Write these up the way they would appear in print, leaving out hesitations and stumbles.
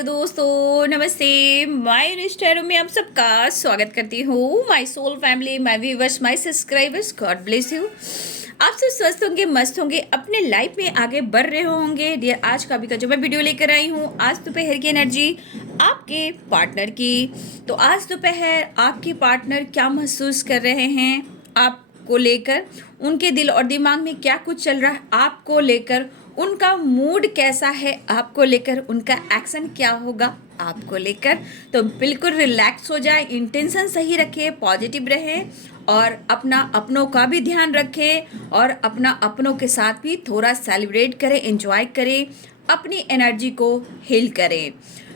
Hello दोस्तों, नमस्ते। My रिश्तेदारों में आप सबका स्वागत करती हूँ। My soul family, my viewers, my subscribers, God bless you. आप सब स्वस्थ होंगे, मस्त होंगे, अपने लाइफ में आगे बढ़ रहे होंगे। डियर, आज का जो मैं वीडियो लेकर आई हूँ, आज दोपहर की एनर्जी आपके पार्टनर की। तो आज दोपहर आपके पार्टनर क्या महसूस कर रहे हैं आपको लेकर, उनके दिल और दिमाग में क्या कुछ चल रहा है आपको लेकर, उनका मूड कैसा है आपको लेकर, उनका एक्शन क्या होगा आपको लेकर। तो बिल्कुल रिलैक्स हो जाए, इंटेंशन सही रखें, पॉजिटिव रहें और अपना अपनों का भी ध्यान रखें और अपना अपनों के साथ भी थोड़ा सेलिब्रेट करें, एंजॉय करें, अपनी एनर्जी को हील करें।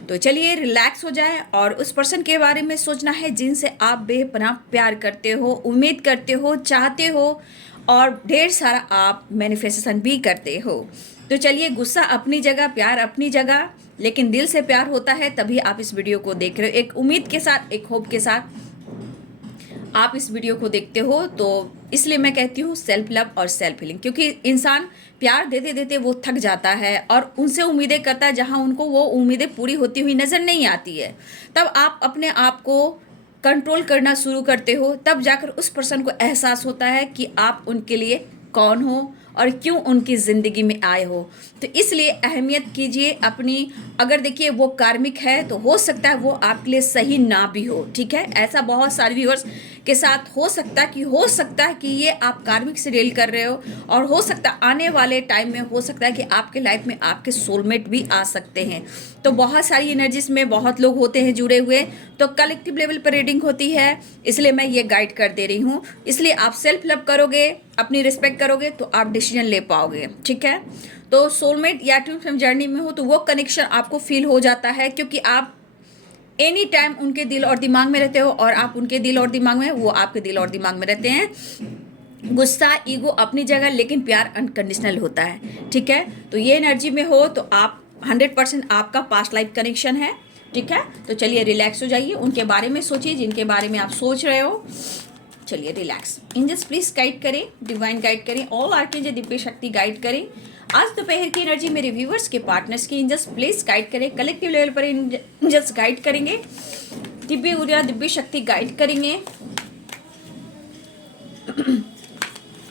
तो चलिए रिलैक्स हो जाए और उस पर्सन के बारे में सोचना है जिनसे आप बेपनाह प्यार करते हो, उम्मीद करते हो, चाहते हो और ढेर सारा आप मैनिफेस्टेशन भी करते हो। तो चलिए, गुस्सा अपनी जगह, प्यार अपनी जगह, लेकिन दिल से प्यार होता है तभी आप इस वीडियो को देख रहे हो, एक उम्मीद के साथ, एक होप के साथ आप इस वीडियो को देखते हो। तो इसलिए मैं कहती हूँ सेल्फ लव और सेल्फ हीलिंग, क्योंकि इंसान प्यार देते देते वो थक जाता है और उनसे उम्मीदें करता है जहाँ उनको वो उम्मीदें पूरी होती हुई नज़र नहीं आती है। तब आप अपने आप को कंट्रोल करना शुरू करते हो, तब जाकर उस पर्सन को एहसास होता है कि आप उनके लिए कौन हो और क्यों उनकी ज़िंदगी में आए हो। तो इसलिए अहमियत कीजिए अपनी। अगर देखिए वो कार्मिक है तो हो सकता है वो आपके लिए सही ना भी हो, ठीक है। ऐसा बहुत सारे व्यूअर्स के साथ हो सकता है कि ये आप कार्मिक से डील कर रहे हो और हो सकता है आने वाले टाइम में हो सकता है कि आपके लाइफ में आपके सोलमेट भी आ सकते हैं। तो बहुत सारी एनर्जीज में बहुत लोग होते हैं जुड़े हुए, तो कलेक्टिव लेवल पर रीडिंग होती है, इसलिए मैं ये गाइड कर दे रही हूँ। इसलिए आप सेल्फ लव करोगे, अपनी रिस्पेक्ट करोगे तो आप डिसीजन ले पाओगे, ठीक है। तो सोलमेट या ट्विन फ्लेम जर्नी में हो तो वो कनेक्शन आपको फील हो जाता है, क्योंकि आप एनी टाइम उनके दिल और दिमाग में रहते हो और आप उनके दिल और दिमाग में, वो आपके दिल और दिमाग में रहते हैं। गुस्सा, ईगो अपनी जगह, लेकिन प्यार अनकंडीशनल होता है, ठीक है। तो ये एनर्जी में हो तो आप 100% आपका पास्ट लाइफ कनेक्शन है, ठीक है। तो चलिए रिलैक्स हो जाइए, उनके बारे में सोचिए जिनके बारे में आप सोच रहे हो। चलिए रिलैक्स। एंजल्स प्लीज गाइड करें, डिवाइन गाइड करें, ऑल आर्कएंजल दिव्य शक्ति गाइड करें। आज दोपहर की एनर्जी मेरे व्यूवर्स के पार्टनर्स की एंजल्स प्लीज गाइड करें, कलेक्टिव लेवल पर एंजल्स गाइड करेंगे, दिव्य ऊर्जा, दिव्य शक्ति गाइड करेंगे।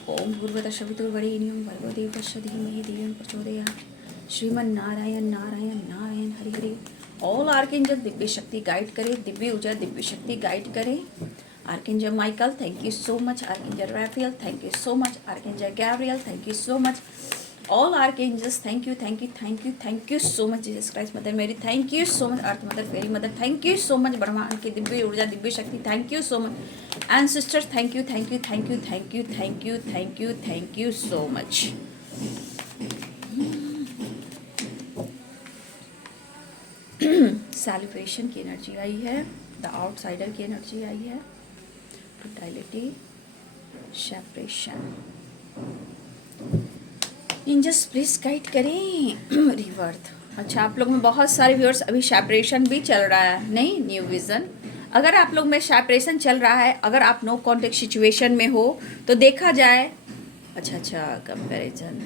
ओम भूर्भुवस्सुः वितुर्वरेण्यं भर्गो देवस्य धीमहि धियो यो प्रचोदयात्। श्रीमन्नारायण नारायण नारायण हरि हरि। ऑल आर्कएंजल दिव्य शक्ति गाइड करें, दिव्य ऊर्जा, दिव्य शक्ति गाइड करें। Archangel Michael, thank you so much. Archangel Raphael, thank you so much. Archangel Gabriel, thank you so much. All archangels, thank you thank you thank you thank you so much. Jesus Christ mother Mary, thank you so much. Earth mother, fairy mother, thank you so much. ब्रह्मांड की दिव्य ऊर्जा, दिव्य शक्ति, thank you so much. Ancestors, thank you thank you thank you thank you thank you thank you thank you so much. Celebration की energy आई है, the outsider की एनर्जी आई है, totality, separation. Angels please guide करें rebirth. अच्छा, आप लोग में बहुत सारे व्यूअर्स अभी सेपरेशन भी चल रहा है, नहीं न्यू विजन। अगर आप लोग में सेपरेशन चल रहा है, अगर आप नो कॉन्टेक्ट सिचुएशन में हो तो देखा जाए, अच्छा कंपैरिजन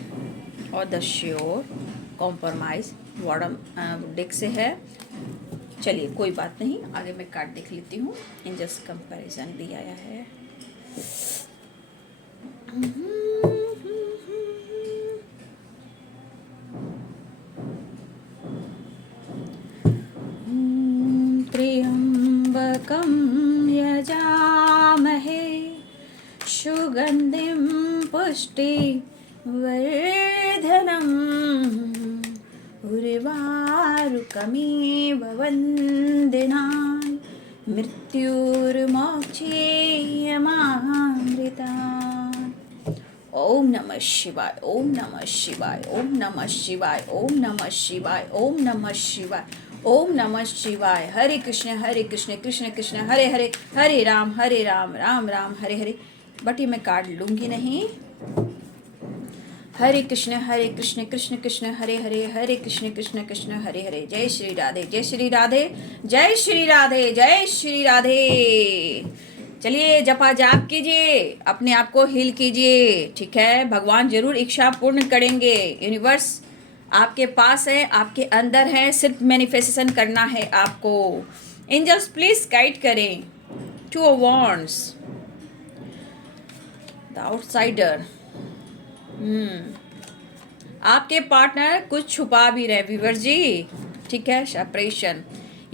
और the sure compromise bottom deck से है। चलिए कोई बात नहीं, आगे मैं कार्ड देख लेती हूँ। एंजल्स कंपैरिजन भी आया है। त्र्यंबकं यजामहे सुगंधिं पुष्टिवर्धनम् उर्वारुकमेव वन्दिनान् मृत्युर्मोक्षेयमामृतान्। ओम नमः शिवाय, ओम नमः शिवाय, ओम नमः शिवाय, ओम नमः शिवाय, ओम नमः शिवाय, ओम नमः शिवाय। हरे कृष्ण कृष्ण कृष्ण हरे हरे, हरे राम राम राम हरे हरे। बट ये मैं कार्ड लूंगी नहीं। हरे कृष्ण कृष्ण कृष्ण हरे हरे, हरे कृष्ण कृष्ण हरे हरे। जय श्री राधे, जय श्री राधे, जय श्री राधे, जय श्री राधे। चलिए जपा जाप कीजिए, अपने आप को हील कीजिए, ठीक है। भगवान जरूर इच्छा पूर्ण करेंगे। यूनिवर्स आपके पास है, आपके अंदर है, सिर्फ मैनिफेस्टेशन करना है आपको। एंजल्स प्लीज गाइड करें। Two of wands, the outsider. आपके पार्टनर कुछ छुपा भी रहे व्यूअर जी, ठीक है। सेपरेशन,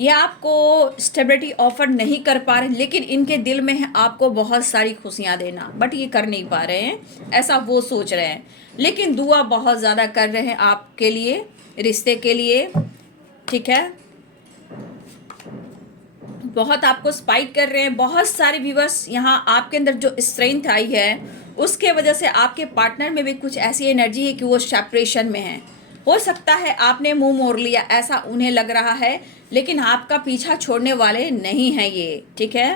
ये आपको स्टेबिलिटी ऑफर नहीं कर पा रहे, लेकिन इनके दिल में है आपको बहुत सारी खुशियां देना, बट ये कर नहीं पा रहे हैं, ऐसा वो सोच रहे हैं। लेकिन दुआ बहुत ज़्यादा कर रहे हैं आपके लिए, रिश्ते के लिए, ठीक है। बहुत आपको स्पाइक कर रहे हैं। बहुत सारे व्यूवर्स, यहाँ आपके अंदर जो स्ट्रेंथ आई है उसके वजह से आपके पार्टनर में भी कुछ ऐसी एनर्जी है कि वो सेपरेशन में है। हो सकता है आपने मुंह मोड़ लिया, ऐसा उन्हें लग रहा है, लेकिन आपका पीछा छोड़ने वाले नहीं हैं ये, ठीक है।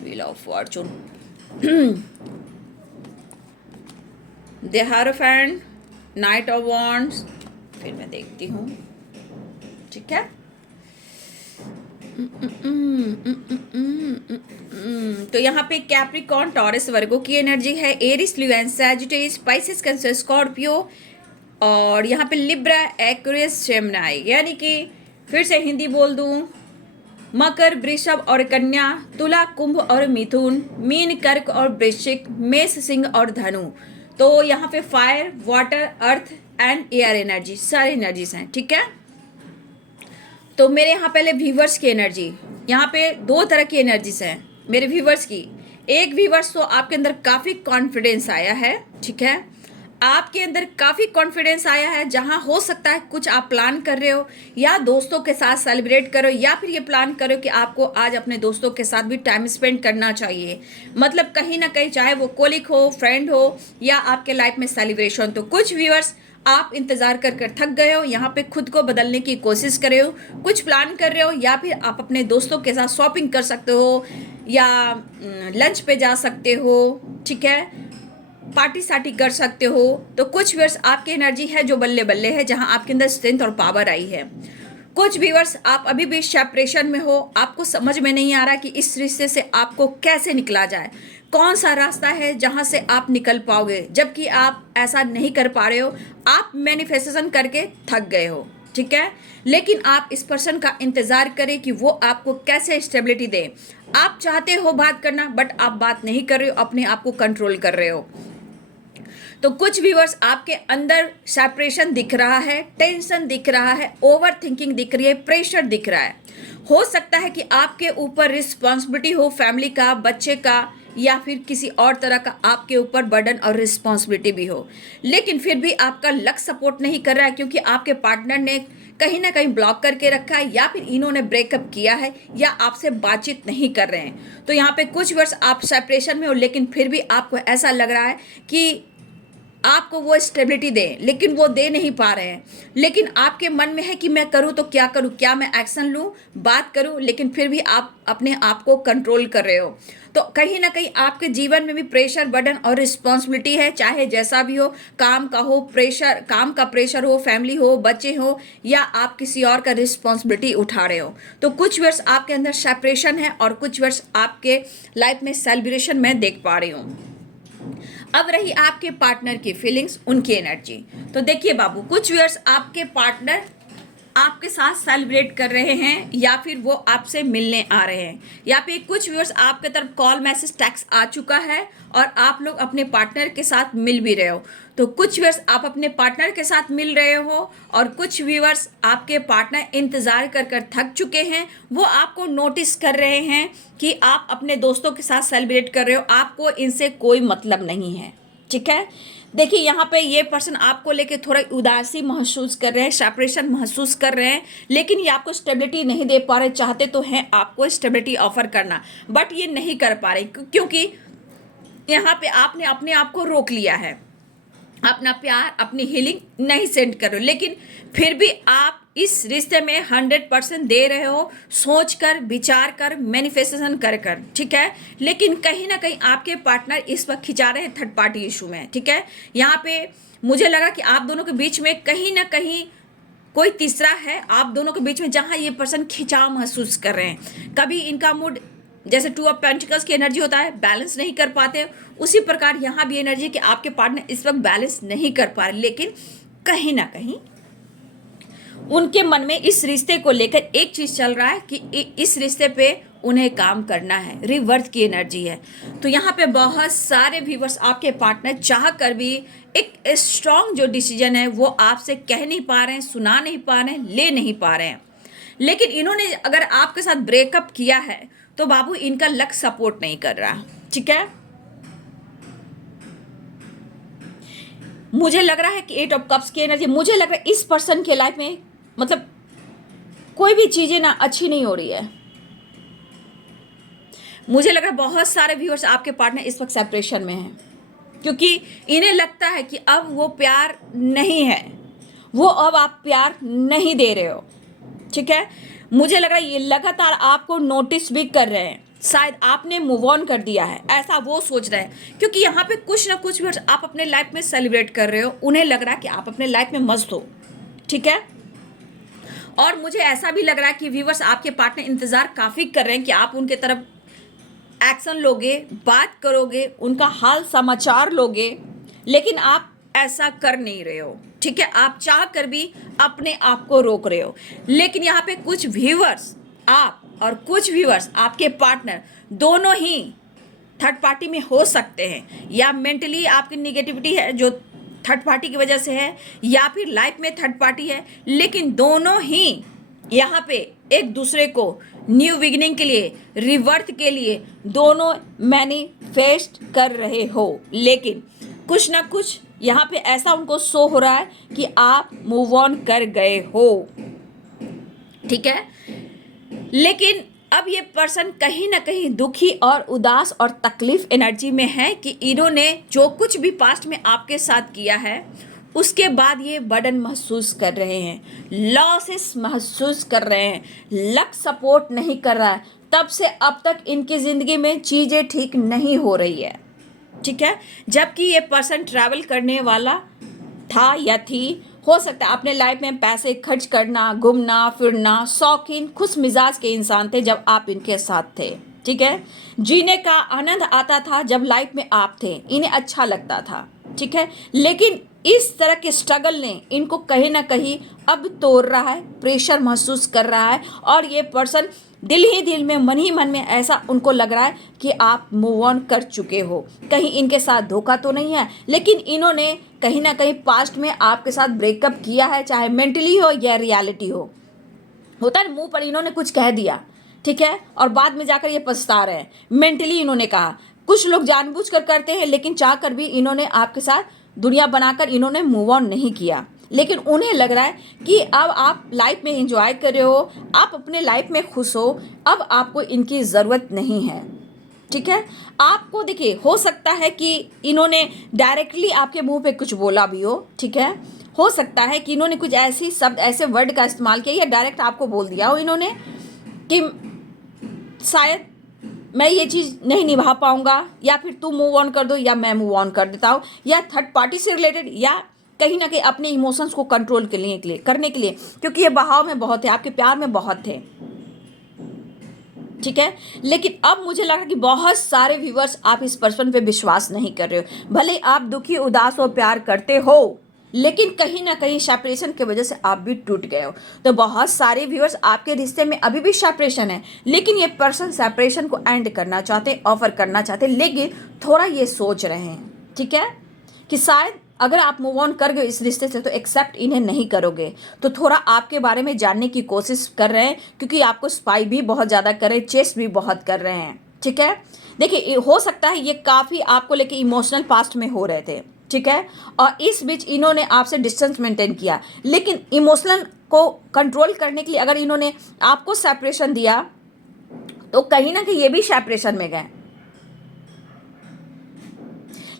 Wheel of Fortune, the hierophant, night of wands. फिर मैं देखती हूँ, ठीक है। तो यहाँ पे कैप्रिकॉर्न, टॉरस, वर्गो की एनर्जी है, Aries, Leo and Sagittarius, Pisces, Cancer, Scorpio, और यहाँ पे लिब्रा, एक्वेरियस, जेमिनी। यानी कि फिर से हिंदी बोल दूँ, मकर, वृषभ और कन्या, तुला, कुंभ और मिथुन, मीन, कर्क और वृश्चिक, मेष, सिंह और धनु। तो यहाँ पे fire, water, earth and air energy, सारी एनर्जीज हैं, ठीक है। तो मेरे यहाँ पहले व्यूवर्स की एनर्जी, यहाँ पे दो तरह की एनर्जीज हैं मेरे व्यूवर्स की। एक व्यूवर्स तो आपके अंदर काफ़ी कॉन्फिडेंस आया है, ठीक है। आपके अंदर काफ़ी कॉन्फिडेंस आया है, जहाँ हो सकता है कुछ आप प्लान कर रहे हो या दोस्तों के साथ सेलिब्रेट करो, या फिर ये प्लान करो कि आपको आज अपने दोस्तों के साथ भी टाइम स्पेंड करना चाहिए। मतलब कहीं ना कहीं, चाहे वो कोलिक हो, फ्रेंड हो, या आपके लाइफ में सेलिब्रेशन। तो कुछ व्यूअर्स आप इंतज़ार कर कर थक गए हो, यहाँ पे खुद को बदलने की कोशिश कर रहे हो, कुछ प्लान कर रहे हो, या फिर आप अपने दोस्तों के साथ शॉपिंग कर सकते हो, या लंच पे जा सकते हो, ठीक है, पार्टी सार्टी कर सकते हो। तो कुछ व्यूअर्स आपकी एनर्जी है जो बल्ले बल्ले है, जहाँ आपके अंदर स्ट्रेंथ और पावर आई है। कुछ व्यूअर्स आप अभी भी सेपरेशन में हो, आपको समझ में नहीं आ रहा कि इस रिश्ते से आपको कैसे निकला जाए, कौन सा रास्ता है जहां से आप निकल पाओगे, जबकि आप ऐसा नहीं कर पा रहे हो। आप मैनिफेस्टेशन करके थक गए हो, ठीक है, लेकिन आप इस पर्सन का इंतजार करें कि वो आपको कैसे स्टेबिलिटी दे। आप चाहते हो बात करना, बट आप बात नहीं कर रहे हो, अपने आप को कंट्रोल कर रहे हो। तो कुछ व्यूअर्स आपके अंदर सेपरेशन दिख रहा है, टेंशन दिख रहा है, ओवर थिंकिंग दिख रही है, प्रेशर दिख रहा है। हो सकता है कि आपके ऊपर रिस्पॉन्सिबिलिटी हो, फैमिली का, बच्चे का, या फिर किसी और तरह का आपके ऊपर बर्डन और रिस्पॉन्सिबिलिटी भी हो, लेकिन फिर भी आपका लक सपोर्ट नहीं कर रहा है, क्योंकि आपके पार्टनर ने कहीं ना कहीं ब्लॉक करके रखा है, या फिर इन्होंने ब्रेकअप किया है, या आपसे बातचीत नहीं कर रहे हैं। तो यहाँ पे कुछ वर्ष आप सेपरेशन में हो, लेकिन फिर भी आपको ऐसा लग रहा है कि आपको वो स्टेबिलिटी दें, लेकिन वो दे नहीं पा रहे हैं। लेकिन आपके मन में है कि मैं करूँ तो क्या करूँ, क्या मैं एक्शन लूँ, बात करूँ, लेकिन फिर भी आप अपने आप को कंट्रोल कर रहे हो। तो कहीं ना कहीं आपके जीवन में भी प्रेशर, बर्डन और रिस्पॉन्सिबिलिटी है, चाहे जैसा भी हो, काम का हो प्रेशर, काम का प्रेशर हो, फैमिली हो, बच्चे हो, या आप किसी और का रिस्पॉन्सिबिलिटी उठा रहे हो। तो कुछ वर्ष आपके अंदर सेपरेशन है, और कुछ वर्ष आपके लाइफ में सेलिब्रेशन मैं देख पा रही हूँ। अब रही आपके पार्टनर की फीलिंग्स, उनकी एनर्जी। तो देखिए बाबू, कुछ व्यूअर्स आपके पार्टनर आपके साथ सेलिब्रेट कर रहे हैं, या फिर वो आपसे मिलने आ रहे हैं, या फिर कुछ व्यूअर्स आपके तरफ कॉल, मैसेज, टेक्स्ट आ चुका है और आप लोग अपने पार्टनर के साथ मिल भी रहे हो। तो कुछ व्यूअर्स आप अपने पार्टनर के साथ मिल रहे हो, और कुछ व्यूअर्स आपके पार्टनर इंतज़ार कर कर थक चुके हैं, वो आपको नोटिस कर रहे हैं कि आप अपने दोस्तों के साथ सेलिब्रेट कर रहे हो, आपको इनसे कोई मतलब नहीं है, ठीक है। देखिए यहाँ पे ये पर्सन आपको लेके थोड़ा उदासी महसूस कर रहे हैं, सेपरेशन महसूस कर रहे हैं, लेकिन ये आपको स्टेबिलिटी नहीं दे पा रहे। चाहते तो हैं आपको स्टेबिलिटी ऑफर करना, बट ये नहीं कर पा रहे, क्योंकि यहाँ पे आपने अपने आप को रोक लिया है, अपना प्यार, अपनी हीलिंग नहीं सेंड कर रहे हो। लेकिन फिर भी आप इस रिश्ते में 100% दे रहे हो, सोच कर, विचार कर, मैनिफेस्टेशन कर कर, ठीक है। लेकिन कहीं ना कहीं आपके पार्टनर इस वक्त खिंचा रहे हैं थर्ड पार्टी इशू में, ठीक है। यहाँ पे मुझे लगा कि आप दोनों के बीच में कहीं ना कहीं कोई तीसरा है, आप दोनों के बीच में, जहाँ ये पर्सन खिंचाव महसूस कर रहे हैं। कभी इनका मूड, जैसे 2 ऑफ पेंटिकल्स की एनर्जी होता है, बैलेंस नहीं कर पाते, उसी प्रकार यहाँ भी एनर्जी कि आपके पार्टनर इस वक्त बैलेंस नहीं कर पा रहे, लेकिन कहीं ना कहीं उनके मन में इस रिश्ते को लेकर एक चीज़ चल रहा है कि इस रिश्ते पे उन्हें काम करना है, रिवर्थ की एनर्जी है। तो यहाँ पे बहुत सारे व्यूवर्स आपके पार्टनर चाह कर भी एक स्ट्रॉन्ग जो डिसीजन है वो आपसे कह नहीं पा रहे हैं, सुना नहीं पा रहे हैं, ले नहीं पा रहे हैं। लेकिन इन्होंने अगर आपके साथ ब्रेकअप किया है तो बाबू इनका लक सपोर्ट नहीं कर रहा, ठीक है। मुझे लग रहा है कि 8 ऑफ कप्स की एनर्जी, मुझे लग रहा है इस पर्सन के लाइफ में मतलब कोई भी चीजें ना अच्छी नहीं हो रही है। मुझे लग रहा है बहुत सारे व्यूअर्स आपके पार्टनर इस वक्त सेपरेशन में हैं, क्योंकि इन्हें लगता है कि अब वो प्यार नहीं है, वो अब आप प्यार नहीं दे रहे हो, ठीक है। मुझे लग रहा है ये लगातार आपको नोटिस भी कर रहे हैं, शायद आपने मूव ऑन कर दिया है ऐसा वो सोच रहे हैं, क्योंकि यहाँ पे कुछ ना कुछ व्यूअर्स आप अपने लाइफ में सेलिब्रेट कर रहे हो, उन्हें लग रहा है कि आप अपने लाइफ में मस्त हो, ठीक है। और मुझे ऐसा भी लग रहा है कि व्यूअर्स आपके पार्टनर इंतजार काफी कर रहे हैं कि आप उनके तरफ एक्शन लोगे, बात करोगे, उनका हाल समाचार लोगे, लेकिन आप ऐसा कर नहीं रहे हो, ठीक है। आप चाह कर भी अपने आप को रोक रहे हो। लेकिन यहाँ पे कुछ व्यूअर्स आप और कुछ व्यूअर्स आपके पार्टनर दोनों ही थर्ड पार्टी में हो सकते हैं, या मेंटली आपकी निगेटिविटी है जो थर्ड पार्टी की वजह से है, या फिर लाइफ में थर्ड पार्टी है, लेकिन दोनों ही यहाँ पे एक दूसरे को न्यू बिगिनिंग के लिए, रिवर्थ के लिए दोनों मैनिफेस्ट कर रहे हो। लेकिन कुछ ना कुछ यहाँ पे ऐसा उनको शो हो रहा है कि आप मूव ऑन कर गए हो, ठीक है। लेकिन अब ये पर्सन कहीं ना कहीं दुखी और उदास और तकलीफ एनर्जी में है कि इन्होंने जो कुछ भी पास्ट में आपके साथ किया है उसके बाद ये बर्डन महसूस कर रहे हैं, लॉसेस महसूस कर रहे हैं, लक सपोर्ट नहीं कर रहा है। तब से अब तक इनकी ज़िंदगी में चीज़ें ठीक नहीं हो रही है, ठीक है। जबकि ये पर्सन ट्रैवल करने वाला था या थी, हो सकता है अपने लाइफ में पैसे खर्च करना, घूमना फिरना, शौकीन खुश मिजाज के इंसान थे जब आप इनके साथ थे, ठीक है। जीने का आनंद आता था जब लाइफ में आप थे, इन्हें अच्छा लगता था, ठीक है। लेकिन इस तरह के स्ट्रगल ने इनको कहीं ना कहीं अब तोड़ रहा है, प्रेशर महसूस कर रहा है, और ये पर्सन दिल ही दिल में, मन ही मन में ऐसा उनको लग रहा है कि आप मूव ऑन कर चुके हो, कहीं इनके साथ धोखा तो नहीं है। लेकिन इन्होंने कहीं ना कहीं पास्ट में आपके साथ ब्रेकअप किया है, चाहे मेंटली हो या रियलिटी हो। होता है मुंह पर इन्होंने कुछ कह दिया, ठीक है, और बाद में जाकर ये पछता रहे हैं। मेंटली इन्होंने कहा, कुछ लोग जानबूझकर करते हैं, लेकिन चाह कर भी इन्होंने आपके साथ दुनिया बनाकर इन्होंने मूव ऑन नहीं किया। लेकिन उन्हें लग रहा है कि अब आप लाइफ में एंजॉय कर रहे हो, आप अपने लाइफ में खुश हो, अब आपको इनकी ज़रूरत नहीं है, ठीक है। आपको देखिए, हो सकता है कि इन्होंने डायरेक्टली आपके मुंह पे कुछ बोला भी हो, ठीक है। हो सकता है कि इन्होंने कुछ ऐसी शब्द, ऐसे वर्ड का इस्तेमाल किया या डायरेक्ट आपको बोल दिया हो इन्होंने कि शायद मैं ये चीज़ नहीं निभा पाऊंगा, या फिर तू मूव ऑन कर दो या मैं मूव ऑन कर देता हूँ, या थर्ड पार्टी से रिलेटेड, या कहीं ना कहीं अपने इमोशंस को कंट्रोल करने के लिए, क्योंकि ये बहाव में बहुत थे, आपके प्यार में बहुत थे, ठीक है। लेकिन अब मुझे लगा कि बहुत सारे व्यूअर्स आप इस पर्सन पे विश्वास नहीं कर रहे हो। भले आप दुखी, उदास और प्यार करते हो, लेकिन कहीं ना कहीं सेपरेशन की वजह से आप भी टूट गए हो। तो बहुत सारे व्यूअर्स आपके रिश्ते में अभी भी सेपरेशन है, लेकिन ये पर्सन सेपरेशन को एंड करना चाहते, ऑफर करना चाहते, लेकिन थोड़ा ये सोच रहे हैं, ठीक है, कि शायद अगर आप मूव ऑन कर गए इस रिश्ते से तो एक्सेप्ट इन्हें नहीं करोगे। तो थोड़ा आपके बारे में जानने की कोशिश कर रहे हैं, क्योंकि आपको स्पाई भी बहुत ज़्यादा कर रहे हैं, चेस भी बहुत कर रहे हैं, ठीक है। देखिए, हो सकता है ये काफ़ी आपको लेके इमोशनल पास्ट में हो रहे थे, ठीक है, और इस बीच इन्होंने आपसे डिस्टेंस मेंटेन किया। लेकिन इमोशनल को कंट्रोल करने के लिए अगर इन्होंने आपको सेपरेशन दिया तो कहीं ना कहीं ये भी सेपरेशन में गए।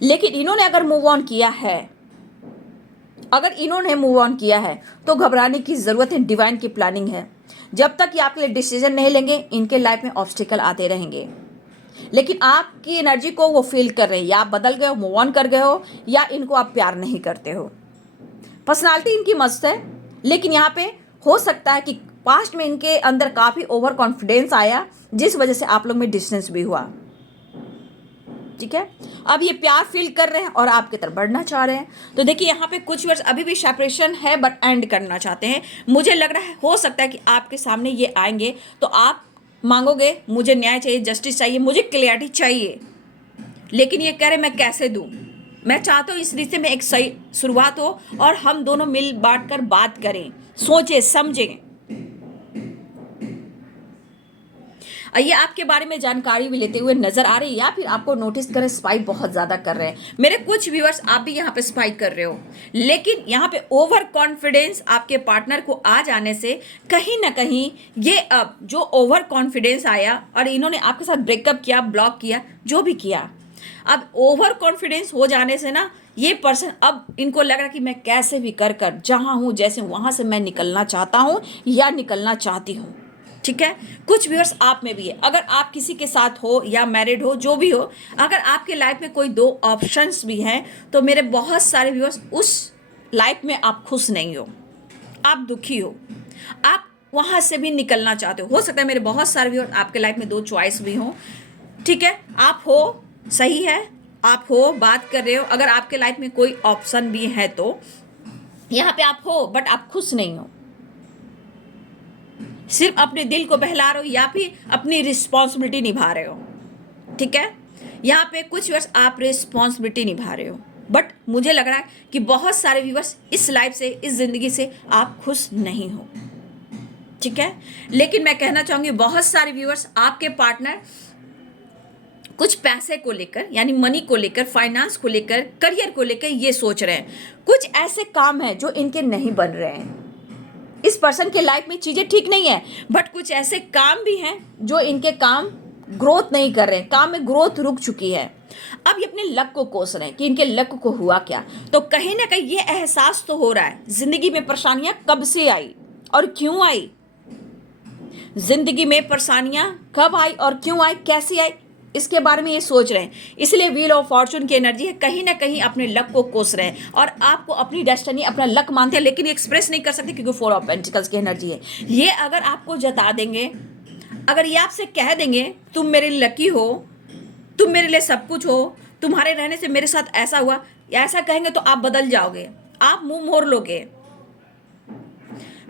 लेकिन इन्होंने अगर मूव ऑन किया है, तो घबराने की ज़रूरत है, डिवाइन की प्लानिंग है। जब तक ये आपके लिए डिसीजन नहीं लेंगे, इनके लाइफ में ऑब्स्टिकल आते रहेंगे। लेकिन आपकी एनर्जी को वो फील कर रहे हैं, या आप बदल गए हो, मूव ऑन कर गए हो, या इनको आप प्यार नहीं करते हो। पर्सनालिटी इनकी मस्त है, लेकिन यहाँ पे हो सकता है कि पास्ट में इनके अंदर काफ़ी ओवर कॉन्फिडेंस आया, जिस वजह से आप लोग में डिस्टेंस भी हुआ, ठीक है। अब ये प्यार फील कर रहे हैं और आपकी तरफ बढ़ना चाह रहे हैं। तो देखिए यहाँ पे कुछ वर्ष अभी भी सेपरेशन है बट एंड करना चाहते हैं। मुझे लग रहा है हो सकता है कि आपके सामने ये आएंगे तो आप मांगोगे मुझे न्याय चाहिए, जस्टिस चाहिए, मुझे क्लियरिटी चाहिए। लेकिन ये कह रहे मैं कैसे दूं? मैं चाहता हूँ इस रिश्ते में एक सही शुरुआत हो और हम दोनों मिल बांट कर बात करें, सोचें समझें। ये आपके बारे में जानकारी भी लेते हुए नजर आ रही है या फिर आपको नोटिस करें स्पाइक बहुत ज्यादा कर रहे हैं। मेरे कुछ व्यूअर्स आप भी यहाँ पे स्पाइक कर रहे हो, लेकिन यहाँ पे ओवर कॉन्फिडेंस आपके पार्टनर को आ जाने से कहीं ना कहीं ये अब जो ओवर कॉन्फिडेंस आया और इन्होंने आपके साथ ब्रेकअप किया, ब्लॉक किया, जो भी किया, अब ओवर कॉन्फिडेंस हो जाने से ना ये पर्सन अब इनको लग रहा कि मैं कैसे भी कर कर जहाँ हूँ जैसे वहाँ से मैं निकलना चाहता हूँ या निकलना चाहती हूँ। ठीक है, कुछ व्यूअर्स आप में भी है। अगर आप किसी के साथ हो या मैरिड हो, जो भी हो, अगर आपके लाइफ में कोई दो ऑप्शंस भी हैं तो मेरे बहुत सारे व्यूअर्स उस लाइफ में आप खुश नहीं हो, आप दुखी हो, आप वहाँ से भी निकलना चाहते हो सकता है मेरे बहुत सारे व्यूअर्स आपके लाइफ में दो चॉइस भी हो। ठीक है, आप हो, सही है, आप हो, बात कर रहे हो। अगर आपके लाइफ में कोई ऑप्शन भी है तो यहाँ पे आप हो बट आप खुश नहीं हो, सिर्फ अपने दिल को बहला रहे हो या फिर अपनी रिस्पॉन्सिबिलिटी निभा रहे हो। ठीक है, यहाँ पे कुछ व्यूअर्स आप रिस्पॉन्सिबिलिटी निभा रहे हो बट मुझे लग रहा है कि बहुत सारे व्यूअर्स इस लाइफ से, इस जिंदगी से आप खुश नहीं हो। ठीक है, लेकिन मैं कहना चाहूंगी बहुत सारे व्यूअर्स आपके पार्टनर कुछ पैसे को लेकर यानी मनी को लेकर, फाइनेंस को लेकर, करियर को लेकर ये सोच रहे हैं। कुछ ऐसे काम हैं जो इनके नहीं बन रहे हैं। इस पर्सन के लाइफ में चीजें ठीक नहीं है बट कुछ ऐसे काम भी हैं जो इनके काम ग्रोथ नहीं कर रहे हैं, काम में ग्रोथ रुक चुकी है। अब ये अपने लक को कोस रहे हैं कि इनके लक को हुआ क्या। तो कहीं ना कहीं ये एहसास तो हो रहा है जिंदगी में परेशानियां कब से आई और क्यों आई, जिंदगी में परेशानियां कब आई और क्यों आई, कैसी आई, इसके बारे में ये सोच रहे हैं। इसलिए व्हील ऑफ फॉर्चून की एनर्जी है, कहीं ना कहीं अपने लक को कोस रहे हैं और आपको अपनी डेस्टिनी, अपना लक मानते हैं, लेकिन एक्सप्रेस नहीं कर सकते क्योंकि फोर ऑफ पेंटिकल्स की एनर्जी है। ये अगर आपको जता देंगे, अगर ये आपसे कह देंगे तुम मेरे लकी हो, तुम मेरे लिए सब कुछ हो, तुम्हारे रहने से मेरे साथ ऐसा हुआ, ऐसा कहेंगे तो आप बदल जाओगे, आप मुंह मोड़ लोगे।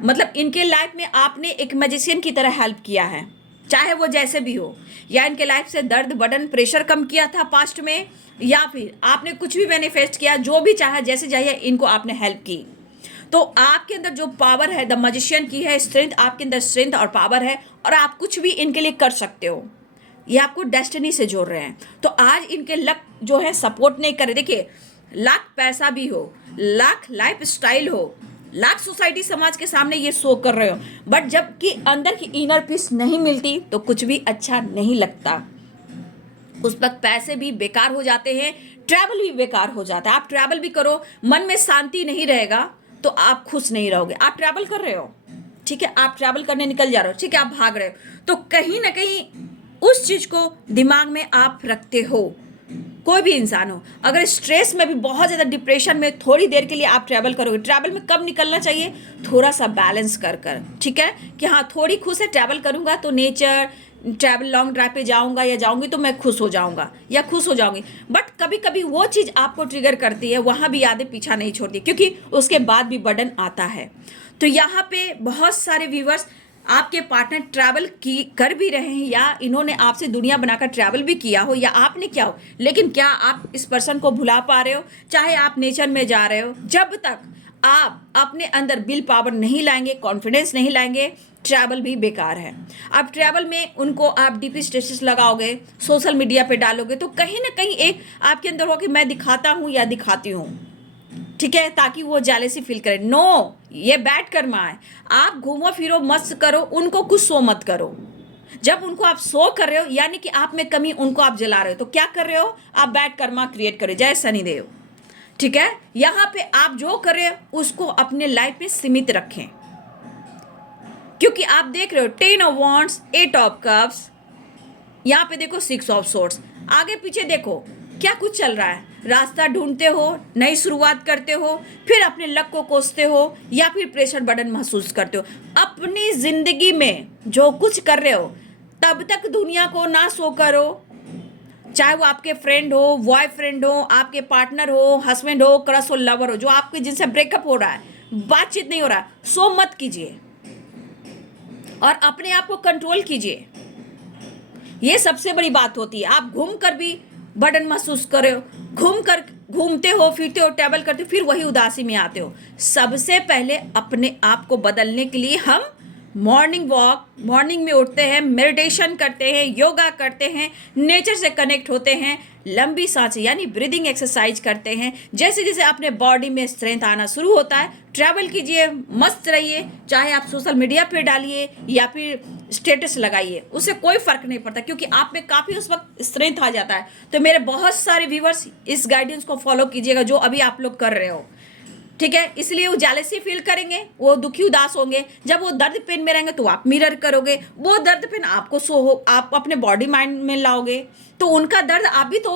मतलब इनके लाइफ में आपने एक मैजिशियन की तरह हेल्प किया है, चाहे वो जैसे भी हो, या इनके लाइफ से दर्द, बर्डन, प्रेशर कम किया था पास्ट में, या फिर आपने कुछ भी मैनिफेस्ट किया, जो भी चाहा, जैसे चाहिए इनको आपने हेल्प की। तो आपके अंदर जो पावर है, द मैजिशियन की है स्ट्रेंथ, आपके अंदर स्ट्रेंथ और पावर है और आप कुछ भी इनके लिए कर सकते हो। ये आपको डेस्टिनी से जोड़ रहे हैं। तो आज इनके लक जो है सपोर्ट नहीं करे। देखिए, लाख पैसा भी हो, लाख लाइफ स्टाइल हो, लाख सोसाइटी समाज के सामने ये शो कर रहे हो, बट जबकि अंदर की इनर पीस नहीं मिलती तो कुछ भी अच्छा नहीं लगता। उस वक्त पैसे भी बेकार हो जाते हैं, ट्रैवल भी बेकार हो जाता है। आप ट्रैवल भी करो, मन में शांति नहीं रहेगा तो आप खुश नहीं रहोगे। आप ट्रैवल कर रहे हो, ठीक है, आप ट्रैवल करने निकल जा रहे हो, ठीक है, आप भाग रहे हो, तो कहीं ना कहीं उस चीज को दिमाग में आप रखते हो। कोई भी इंसान हो, अगर स्ट्रेस में भी, बहुत ज़्यादा डिप्रेशन में थोड़ी देर के लिए आप ट्रैवल करोगे, ट्रैवल में कब निकलना चाहिए, थोड़ा सा बैलेंस कर कर, ठीक है, कि हाँ थोड़ी खुश है, ट्रैवल करूँगा तो नेचर, ट्रैवल लॉन्ग ड्राइव पे जाऊँगा या जाऊँगी तो मैं खुश हो जाऊँगा या खुश हो जाऊँगी। बट कभी कभी वो चीज़ आपको ट्रिगर करती है, वहाँ भी यादें पीछा नहीं छोड़ती क्योंकि उसके बाद भी बर्डन आता है। तो यहाँ पे बहुत सारे व्यूवर्स आपके पार्टनर ट्रैवल की कर भी रहे हैं या इन्होंने आपसे दुनिया बनाकर ट्रैवल भी किया हो या आपने किया हो, लेकिन क्या आप इस पर्सन को भुला पा रहे हो? चाहे आप नेचर में जा रहे हो, जब तक आप अपने अंदर विल पावर नहीं लाएंगे, कॉन्फिडेंस नहीं लाएंगे, ट्रैवल भी बेकार है। अब ट्रैवल में उनको आप डीपी स्टेटस लगाओगे, सोशल मीडिया पे डालोगे तो कहीं ना कहीं एक आपके अंदर हो कि मैं दिखाता हूँ या दिखाती हूँ, ठीक है, ताकि वो जेलेसी फील करे। नो, ये बैड कर्मा है। आप घूमो फिरो मस्त करो, उनको कुछ शो मत करो। जब उनको आप शो कर रहे हो यानी कि आप में कमी उनको आप जला रहे हो, तो क्या कर रहे हो, आप बैड कर्मा क्रिएट कर रहे हो। जय शनिदेव। ठीक है, यहाँ पे आप जो कर रहे हो उसको अपने लाइफ में सीमित रखें, क्योंकि आप देख रहे हो 10 ऑफ वॉन्ड्स, 8 ऑफ कप्स, यहाँ पे देखो 6 ऑफ सोर्ड्स, आगे पीछे देखो क्या कुछ चल रहा है। रास्ता ढूंढते हो, नई शुरुआत करते हो, फिर अपने लक को कोसते हो या फिर प्रेशर बर्डन महसूस करते हो। अपनी जिंदगी में जो कुछ कर रहे हो तब तक दुनिया को ना शो करो, चाहे वो आपके फ्रेंड हो, बॉयफ्रेंड हो, आपके पार्टनर हो, हस्बैंड हो, क्रश हो, लवर हो, जो आपके जिनसे ब्रेकअप हो रहा है, बातचीत नहीं हो रहा, सो मत कीजिए और अपने आप को कंट्रोल कीजिए। ये सबसे बड़ी बात होती है। आप घूम कर भी बर्डन महसूस कर रहे हो, घूमते हो, फिरते हो, ट्रैवल करते हो, फिर वही उदासी में आते हो। सबसे पहले अपने आप को बदलने के लिए हम मॉर्निंग में उठते हैं, मेडिटेशन करते हैं, योगा करते हैं, नेचर से कनेक्ट होते हैं, लंबी सांसें यानी ब्रीदिंग एक्सरसाइज करते हैं। जैसे जैसे अपने बॉडी में स्ट्रेंथ आना शुरू होता है, ट्रैवल कीजिए, मस्त रहिए, चाहे आप सोशल मीडिया पे डालिए या फिर स्टेटस लगाइए, उससे कोई फर्क नहीं पड़ता, क्योंकि आप में काफ़ी उस वक्त स्ट्रेंथ आ जाता है। तो मेरे बहुत सारे व्यूवर्स इस गाइडेंस को फॉलो कीजिएगा जो अभी आप लोग कर रहे हो, ठीक है। इसलिए वो जेलसी फील करेंगे, वो दुखी उदास होंगे, जब वो दर्द पेन में रहेंगे तो आप मिरर करोगे, वो दर्द पेन आपको आप अपने बॉडी माइंड में लाओगे, तो उनका दर्द आप भी तो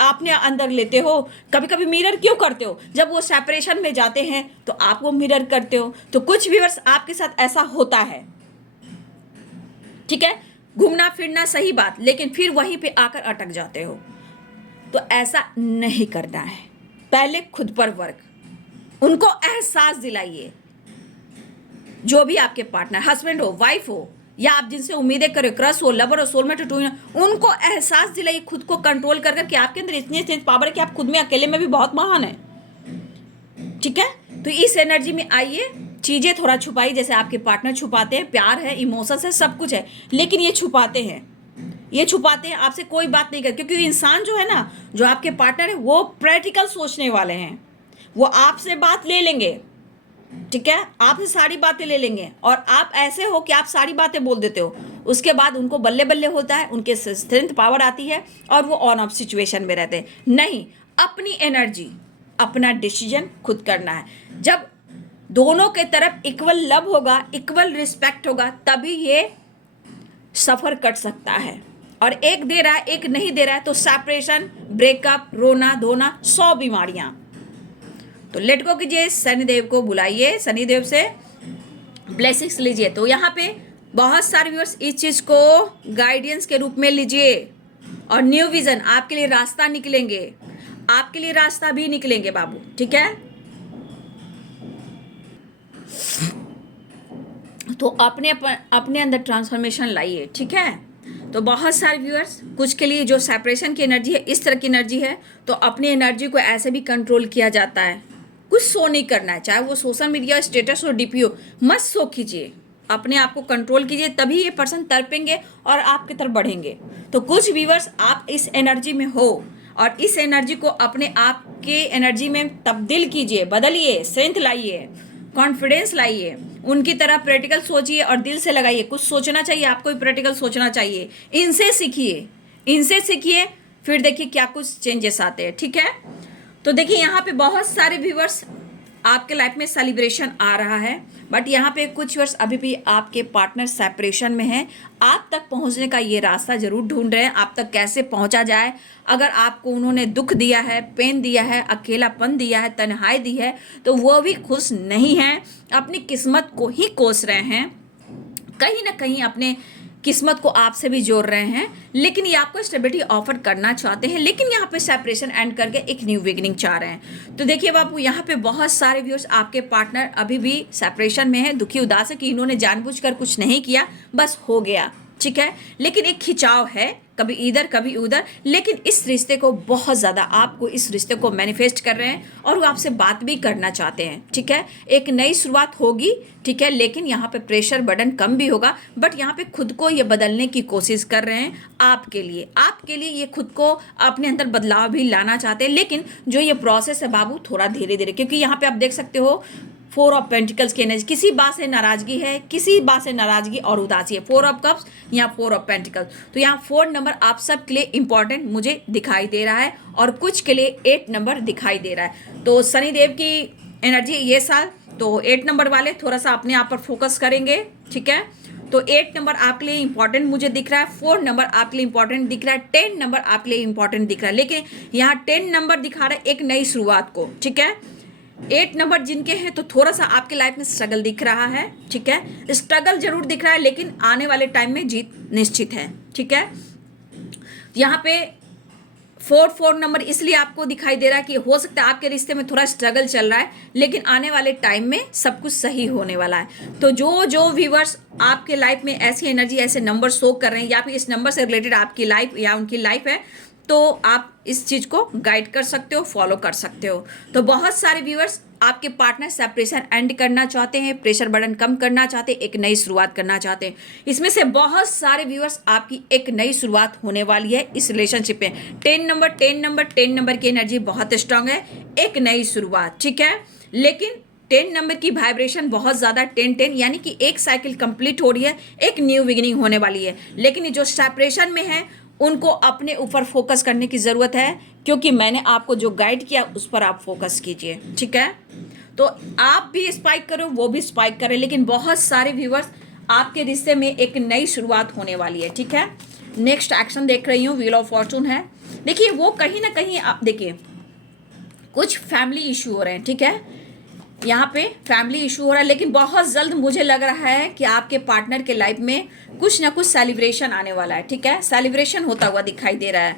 आपने अंदर लेते हो। कभी कभी मिरर क्यों करते हो? जब वो सेपरेशन में जाते हैं तो आप वो मिरर करते हो। तो कुछ व्यूअर्स आपके साथ ऐसा होता है, ठीक है। घूमना फिरना सही बात, लेकिन फिर वहीं पे आकर अटक जाते हो। तो ऐसा नहीं करना है। पहले खुद पर वर्क, उनको एहसास दिलाइए, जो भी आपके पार्टनर, हस्बैंड हो, वाइफ हो, या आप जिनसे उम्मीदें करें, क्रश हो, लवर हो, सोलमेट हो, टू, उनको एहसास दिलाइए, खुद को कंट्रोल कर कि आपके अंदर इतनी पावर है कि आप खुद में अकेले में भी बहुत महान है, ठीक है। तो इस एनर्जी में आइए, चीज़ें थोड़ा छुपाइए, जैसे आपके पार्टनर छुपाते हैं, प्यार है, इमोशंस है, सब कुछ है, लेकिन ये छुपाते हैं, आपसे कोई बात नहीं करते, क्योंकि इंसान जो है ना, जो आपके पार्टनर है, वो प्रैक्टिकल सोचने वाले हैं। वो आपसे बात ले लेंगे, ठीक है, आपसे सारी बातें ले लेंगे, और आप ऐसे हो कि आप सारी बातें बोल देते हो, उसके बाद उनको बल्ले बल्ले होता है, उनके स्ट्रेंथ पावर आती है और वो ऑन ऑफ सिचुएशन में रहते हैं। नहीं, अपनी एनर्जी, अपना डिसीजन खुद करना है। जब दोनों के तरफ इक्वल लव होगा, इक्वल रिस्पेक्ट होगा, तभी ये सफ़र कट सकता है। और एक दे रहा है, एक नहीं दे रहा है, तो सेपरेशन, ब्रेकअप, रोना धोना, 100 बीमारियां। तो लेट गो कीजिए, शनिदेव को बुलाइए, शनिदेव से ब्लेसिंग्स लीजिए। तो यहाँ पे बहुत सारे व्यूअर्स इस चीज़ को गाइडेंस के रूप में लीजिए, और न्यू विजन आपके लिए रास्ता निकलेंगे, आपके लिए रास्ता भी निकलेंगे बाबू, ठीक है। तो अपने अंदर ट्रांसफॉर्मेशन लाइए, ठीक है। तो बहुत सारे व्यूअर्स, कुछ के लिए जो सेपरेशन की एनर्जी है, इस तरह की एनर्जी है, तो अपनी एनर्जी को ऐसे भी कंट्रोल किया जाता है। कुछ शो नहीं करना है, चाहे वो सोशल मीडिया स्टेटस हो, डीपी हो, मत शो कीजिए, अपने आप को कंट्रोल कीजिए, तभी ये पर्सन तड़पेंगे और आपकी तरफ बढ़ेंगे। तो कुछ व्यूअर्स आप इस एनर्जी में हो, और इस एनर्जी को अपने आप के एनर्जी में तब्दील कीजिए, बदलिए, स्ट्रेंथ लाइए, कॉन्फिडेंस लाइए, उनकी तरह प्रैक्टिकल सोचिए और दिल से लगाइए। कुछ सोचना चाहिए, आपको भी प्रैक्टिकल सोचना चाहिए, इनसे सीखिए, फिर देखिए क्या कुछ चेंजेस आते हैं, ठीक है। तो देखिए यहाँ पे बहुत सारे व्यूअर्स आपके लाइफ में सेलिब्रेशन आ रहा है, बट यहाँ पे कुछ व्यूअर्स अभी भी आपके पार्टनर सेपरेशन में हैं। आप तक पहुँचने का ये रास्ता जरूर ढूंढ रहे हैं, आप तक कैसे पहुँचा जाए। अगर आपको उन्होंने दुख दिया है, पेन दिया है, अकेलापन दिया है, तन्हाई दी है, तो वो भी खुश नहीं हैं, अपनी किस्मत को ही कोस रहे हैं, कहीं ना कहीं अपने किस्मत को आपसे भी जोड़ रहे हैं, लेकिन ये आपको स्टेबिलिटी ऑफर करना चाहते हैं, लेकिन यहाँ पे सेपरेशन एंड करके एक न्यू बिगिनिंग चाह रहे हैं। तो देखिए बापू, यहाँ पे बहुत सारे व्यूअर्स, आपके पार्टनर अभी भी सेपरेशन में है, दुखी उदास है कि इन्होंने जानबूझकर कुछ नहीं किया, बस हो गया, ठीक है। लेकिन एक खिंचाव है, कभी इधर कभी उधर, लेकिन इस रिश्ते को बहुत ज़्यादा, आपको इस रिश्ते को मैनिफेस्ट कर रहे हैं, और वो आपसे बात भी करना चाहते हैं, ठीक है। एक नई शुरुआत होगी, ठीक है, लेकिन यहाँ पे प्रेशर बर्डन कम भी होगा, बट यहाँ पे खुद को ये बदलने की कोशिश कर रहे हैं। आपके लिए ये खुद को अपने अंदर बदलाव भी लाना चाहते हैं, लेकिन जो ये प्रोसेस है बाबू, थोड़ा धीरे धीरे, क्योंकि यहाँ पे आप देख सकते हो 4 ऑफ पेंटिकल्स की एनर्जी, किसी बात से नाराजगी है, किसी बात से नाराजगी और उदासी है। 4 ऑफ कप्स, यहाँ 4 ऑफ पेंटिकल्स, तो यहाँ 4 नंबर आप सब के लिए इंपॉर्टेंट मुझे दिखाई दे रहा है, और कुछ के लिए 8 नंबर दिखाई दे रहा है। तो शनिदेव की एनर्जी ये साल, तो 8 नंबर वाले थोड़ा सा अपने आप पर फोकस करेंगे, ठीक है। तो 8 नंबर आपके लिए इंपॉर्टेंट मुझे दिख रहा है, 4 नंबर आपके लिए इंपॉर्टेंट दिख रहा है, 10 नंबर आपके लिए इंपॉर्टेंट दिख रहा है, लेकिन यहाँ 10 नंबर दिखा रहा है एक नई शुरुआत को, ठीक है। 8 नंबर जिनके हैं, तो थोड़ा सा आपके लाइफ में स्ट्रगल दिख रहा है, ठीक है, स्ट्रगल जरूर दिख रहा है, लेकिन आने वाले टाइम में जीत निश्चित है, ठीक है। यहाँ पे 4 नंबर इसलिए आपको दिखाई दे रहा है कि हो सकता है आपके रिश्ते में थोड़ा स्ट्रगल चल रहा है, लेकिन आने वाले टाइम में सब कुछ सही होने वाला है। तो जो जो व्यूवर्स आपके लाइफ में ऐसी एनर्जी, ऐसे नंबर शो कर रहे हैं या फिर इस नंबर से रिलेटेड आपकी लाइफ या उनकी लाइफ है, तो आप इस चीज़ को गाइड कर सकते हो, फॉलो कर सकते हो। तो बहुत सारे व्यूअर्स आपके पार्टनर सेपरेशन एंड करना चाहते हैं, प्रेशर बर्डन कम करना चाहते हैं, एक नई शुरुआत करना चाहते हैं। इसमें से बहुत सारे व्यूअर्स आपकी एक नई शुरुआत होने वाली है इस रिलेशनशिप में। 10 नंबर की एनर्जी बहुत स्ट्रांग है, एक नई शुरुआत, ठीक है। लेकिन 10 नंबर की वाइब्रेशन बहुत ज़्यादा 10 यानी कि एक साइकिल कंप्लीट हो रही है, एक न्यू बिगिनिंग होने वाली है। लेकिन जो सेपरेशन में है उनको अपने ऊपर फोकस करने की ज़रूरत है, क्योंकि मैंने आपको जो गाइड किया उस पर आप फोकस कीजिए, ठीक है। तो आप भी स्पाइक करो, वो भी स्पाइक करें, लेकिन बहुत सारे व्यूवर्स आपके रिश्ते में एक नई शुरुआत होने वाली है, ठीक है। नेक्स्ट एक्शन देख रही हूँ, व्हील ऑफ फॉर्चून है। देखिए वो कहीं ना कहीं आप देखिए कुछ फैमिली इशू हो रहे हैं, ठीक है। यहाँ पे फैमिली इशू हो रहा है, लेकिन बहुत जल्द मुझे लग रहा है कि आपके पार्टनर के लाइफ में कुछ ना कुछ सेलिब्रेशन आने वाला है, ठीक है। सेलिब्रेशन होता हुआ दिखाई दे रहा है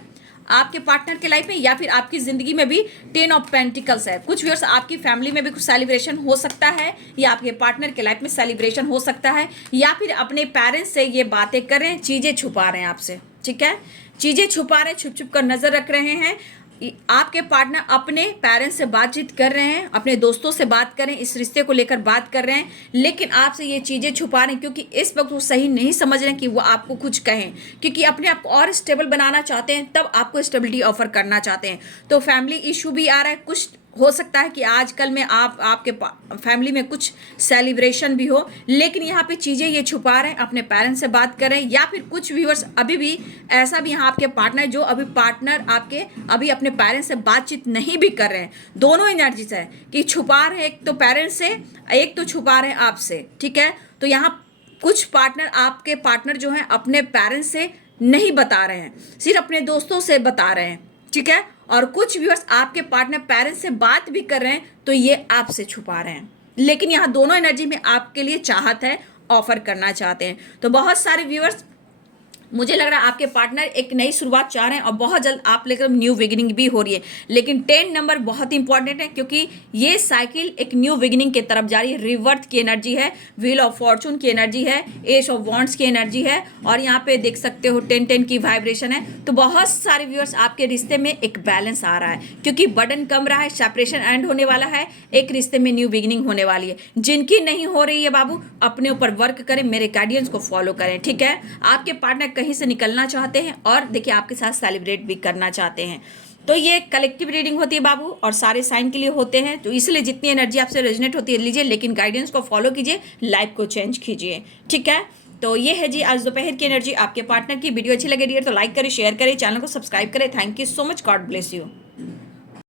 आपके पार्टनर के लाइफ में, या फिर आपकी ज़िंदगी में भी 10 ऑफ पेंटिकल्स है। कुछ व्यूअर्स आपकी फैमिली में भी कुछ सेलिब्रेशन हो सकता है, या आपके पार्टनर के लाइफ में सेलिब्रेशन हो सकता है, या फिर अपने पेरेंट्स से ये बातें कर रहे हैं, चीज़ें छुपा रहे हैं आपसे, ठीक है। चीज़ें छुपा रहे हैं, छुप छुप कर नज़र रख रहे हैं। आपके पार्टनर अपने पेरेंट्स से बातचीत कर रहे हैं, अपने दोस्तों से बात कर रहे हैं, इस रिश्ते को लेकर बात कर रहे हैं, लेकिन आपसे ये चीज़ें छुपा रहे हैं, क्योंकि इस वक्त वो सही नहीं समझ रहे हैं कि वो आपको कुछ कहें, क्योंकि अपने आप को और स्टेबल बनाना चाहते हैं, तब आपको स्टेबिलिटी ऑफर करना चाहते हैं। तो फैमिली इशू भी आ रहा है, कुछ हो सकता है कि आजकल में आपके फैमिली में कुछ सेलिब्रेशन भी हो, लेकिन यहाँ पे चीज़ें ये छुपा रहे हैं, अपने पेरेंट्स से बात कर रहे हैं, या फिर कुछ व्यूअर्स अभी भी ऐसा भी यहाँ आपके पार्टनर जो अभी पार्टनर आपके अभी अपने पेरेंट्स से बातचीत नहीं भी कर रहे हैं। दोनों एनर्जीज है कि छुपा रहे हैं, एक तो पेरेंट्स से, एक तो छुपा रहे हैं आपसे, ठीक है। तो यहाँ कुछ पार्टनर आपके पार्टनर जो हैं अपने पेरेंट्स से नहीं बता रहे हैं, सिर्फ अपने दोस्तों से बता रहे हैं, ठीक है। और कुछ व्यूअर्स आपके पार्टनर पेरेंट्स से बात भी कर रहे हैं, तो ये आपसे छुपा रहे हैं, लेकिन यहाँ दोनों एनर्जी में आपके लिए चाहत है, ऑफर करना चाहते हैं। तो बहुत सारे व्यूअर्स मुझे लग रहा है आपके पार्टनर एक नई शुरुआत चाह रहे हैं, और बहुत जल्द आप लेकर न्यू बिगिनिंग भी हो रही है। लेकिन 10 नंबर बहुत इंपॉर्टेंट है, क्योंकि ये साइकिल एक न्यू बिगिनिंग की तरफ जा रही है। रिवर्थ की एनर्जी है, व्हील ऑफ फॉर्चून की एनर्जी है, एस ऑफ वॉन्ड्स की एनर्जी है, और यहाँ पे देख सकते हो 10 की वाइब्रेशन है। तो बहुत सारे व्यूअर्स आपके रिश्ते में एक बैलेंस आ रहा है, क्योंकि बर्डन कम रहा है, सेपरेशन एंड होने वाला है, एक रिश्ते में न्यू बिगिनिंग होने वाली है। जिनकी नहीं हो रही है बाबू, अपने ऊपर वर्क करें, मेरे गाइडेंस को फॉलो करें, ठीक है। आपके पार्टनर कहीं से निकलना चाहते हैं, और देखिए आपके साथ सेलिब्रेट भी करना चाहते हैं। तो ये कलेक्टिव रीडिंग होती है बाबू, और सारे साइन के लिए होते हैं, तो इसलिए जितनी एनर्जी आपसे रेजोनेट होती है लीजिए, लेकिन गाइडेंस को फॉलो कीजिए, लाइफ को चेंज कीजिए, ठीक है। तो ये है जी आज दोपहर की एनर्जी आपके पार्टनर की। वीडियो अच्छी लगे डियर तो लाइक करें, शेयर करें, चैनल को सब्सक्राइब करें। Thank you so much, God bless you.